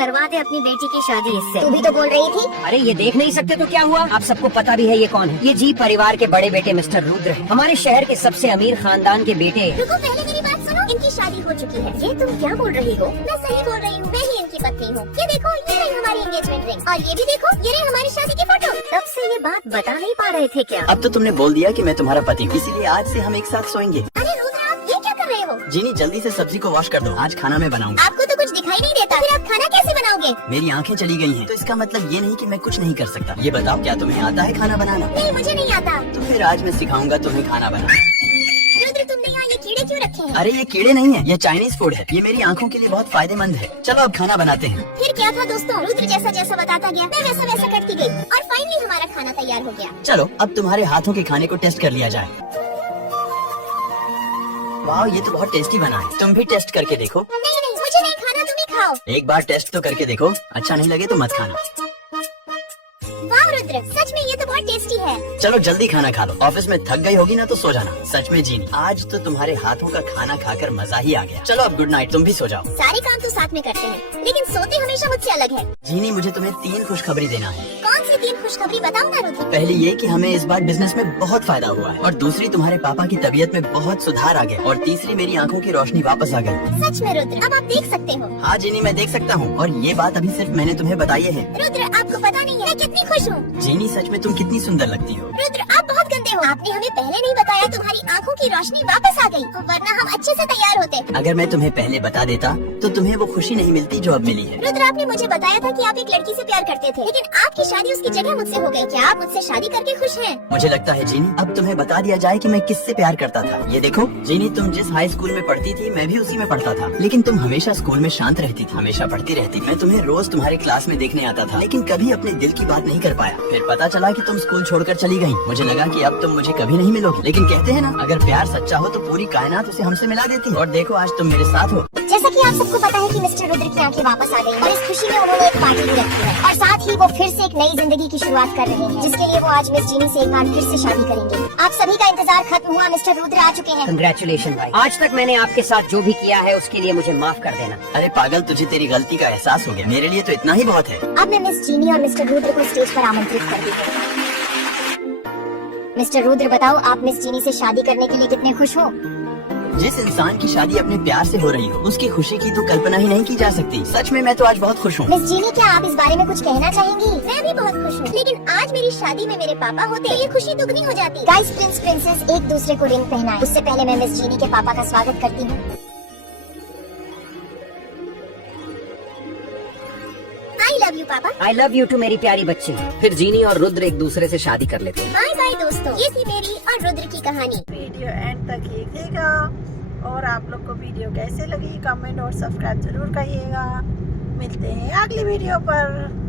करवा दे अपनी बेटी की शादी इससे। तू भी तो बोल रही थी। अरे ये देख नहीं सकते तो क्या हुआ? आप सबको पता भी है ये कौन है। ये जी परिवार के बड़े बेटे मिस्टर रुद्र है, हमारे शहर के सबसे अमीर खानदान के बेटे। रुको, पहले मेरी बात सुनो। इनकी शादी हो चुकी है। ये तुम क्या बोल रही हो? मैं सही बोल रही हूँ, मैं ही इनकी पत्नी हूँ। ये देखो, ये रही हमारी एंगेजमेंट रिंग, और ये भी देखो, ये रही हमारी शादी की फोटो। तब से ये बात बता नहीं पा रहे थे क्या? अब तो तुमने बोल दिया कि मैं तुम्हारा पति हूँ, इसीलिए आज से हम एक साथ सोएंगे। अरे रुद्र, आप ये क्या कर रहे हो? जीनी जल्दी से सब्जी को वॉश कर दो, आज खाना मैं बनाऊंगा। आपको तो कुछ दिखाई नहीं देता, फिर आप खाना कैसे बनाओगे? मेरी आंखें चली गई हैं, तो इसका मतलब ये नहीं कि मैं कुछ नहीं कर सकता। ये बताओ, क्या तुम्हें आता है खाना बनाना? नहीं, मुझे नहीं आता। तो फिर आज मैं सिखाऊंगा तुम्हें खाना बनाना। रुद्र, तुमने यहाँ ये कीड़े क्यों रखे हैं? अरे ये कीड़े नहीं है, ये चाइनीज फूड है। ये मेरी आंखों के लिए बहुत फायदेमंद है। चलो अब खाना बनाते हैं। फिर क्या था दोस्तों, रुद्र जैसा जैसा बताता गया, मैं वैसा वैसा करती गई, और फाइनली हमारा खाना तैयार हो गया। चलो अब तुम्हारे हाथों के खाने को टेस्ट कर लिया जाए। वाह, ये तो बहुत टेस्टी बना है। तुम भी टेस्ट करके देखो। नहीं नहीं, मुझे नहीं खाना, तुम ही खाओ। एक बार टेस्ट तो करके देखो, अच्छा नहीं लगे तो मत खाना। वाह रुद्र, सच में ये तो बहुत टेस्टी है। चलो जल्दी खाना खा लो, ऑफिस में थक गई होगी ना तो सो जाना। सच में जीनी, आज तो तुम्हारे हाथों का खाना खाकर मजा ही आ गया। चलो अब गुड नाइट, तुम भी सो जाओ। सारे काम तो साथ में करते हैं, लेकिन सोते हमेशा मुझसे अलग है। जीनी, मुझे तुम्हें 3 खुशखबरी देना है। कौन सी 3 खुशखबरी बताओ ना रुद्र। पहली ये कि हमें इस बार बिजनेस में बहुत फायदा हुआ है, और दूसरी तुम्हारे पापा की तबीयत में बहुत सुधार आ गया, और तीसरी मेरी आंखों की रोशनी वापस आ गई। सच में रुद्र, अब आप देख सकते हो। हाँ जीनी, मैं देख सकता हूँ, और ये बात अभी सिर्फ मैंने तुम्हें बताई है। रुद्र, आपको पता नहीं है मैं कितनी खुश हूँ। जीनी, सच में तुम कितनी सुंदर लगती हो। रुद्र, आप बहुत गंदे हो। आपने हमें पहले नहीं बताया, तुम्हारी आंखों की रोशनी वापस आ गई, वरना हम अच्छे से तैयार होते। अगर मैं तुम्हें पहले बता देता तो तुम्हें वो खुशी नहीं मिलती जो अब मिली है। रुद्र, आपने मुझे बताया था कि आप एक लड़की से प्यार करते थे, लेकिन आपकी शादी उसकी जगह मुझसे हो गई। क्या आप मुझसे शादी करके खुश हैं? मुझे लगता है जीनी, अब तुम्हें बता दिया जाए कि मैं किससे प्यार करता था। ये देखो जीनी, तुम जिस हाई स्कूल में पढ़ती थी मैं भी उसी में पढ़ता था, लेकिन तुम हमेशा स्कूल में शांत रहती थी, हमेशा पढ़ती रहती। मैं तुम्हें रोज तुम्हारे क्लास में देखने आता था, लेकिन कभी अपने दिल की बात नहीं कर पाया। फिर पता चला कि तुम स्कूल छोड़कर चली गई। मुझे लगा कि अब तुम मुझे कभी नहीं मिलोगी, लेकिन कहते हैं ना, अगर प्यार सच्चा हो तो पूरी कायनात उसे हमसे मिला देती है। और देखो आज तुम मेरे साथ हो। जैसा कि आप सबको पता है कि मिस्टर रुद्र की आंखें वापस आ गई, और इस खुशी में उन्होंने एक पार्टी भी रखी है, और साथ ही वो फिर से एक नई जिंदगी की शुरुआत कर रहे हैं, जिसके लिए वो आज मिस जीनी से एक बार फिर से शादी करेंगे। आप सभी का इंतजार खत्म हुआ, मिस्टर रुद्र आ चुके हैं। कंग्रेचुलेशन भाई, आज तक मैंने आपके साथ जो भी किया है उसके लिए मुझे माफ कर देना। अरे पागल, तुझे तेरी गलती का एहसास हो गया, मेरे लिए तो इतना ही बहुत है। अब मैं मिस जीनी और मिस्टर रुद्र को स्टेज पर आमंत्रित करती हूँ। मिस्टर रुद्र, बताओ आप मिस जीनी से शादी करने के लिए कितने खुश हो? जिस इंसान की शादी अपने प्यार से हो रही हो, उसकी खुशी की तो कल्पना ही नहीं की जा सकती। सच में मैं तो आज बहुत खुश हूँ। मिस जीनी, क्या आप इस बारे में कुछ कहना चाहेंगी? मैं भी बहुत खुश हूँ, लेकिन आज मेरी शादी में मेरे पापा होते तो ये खुशी दुगनी हो जाती। गाइस, प्रिंस प्रिंसेस एक दूसरे को रिंग पहनाएं। उससे पहले मैं मिस जीनी के पापा का स्वागत करती हूँ। आई लव यू पापा। आई लव यू टू मेरी प्यारी बच्ची। फिर जीनी और रुद्र एक दूसरे से शादी कर लेते हैं। बाय बाय दोस्तों, ये थी मेरी और रुद्र की कहानी। वीडियो एंड तक देखिएगा, और आप लोग को वीडियो कैसे लगी कमेंट और सब्सक्राइब जरूर करिएगा। मिलते हैं अगली वीडियो पर।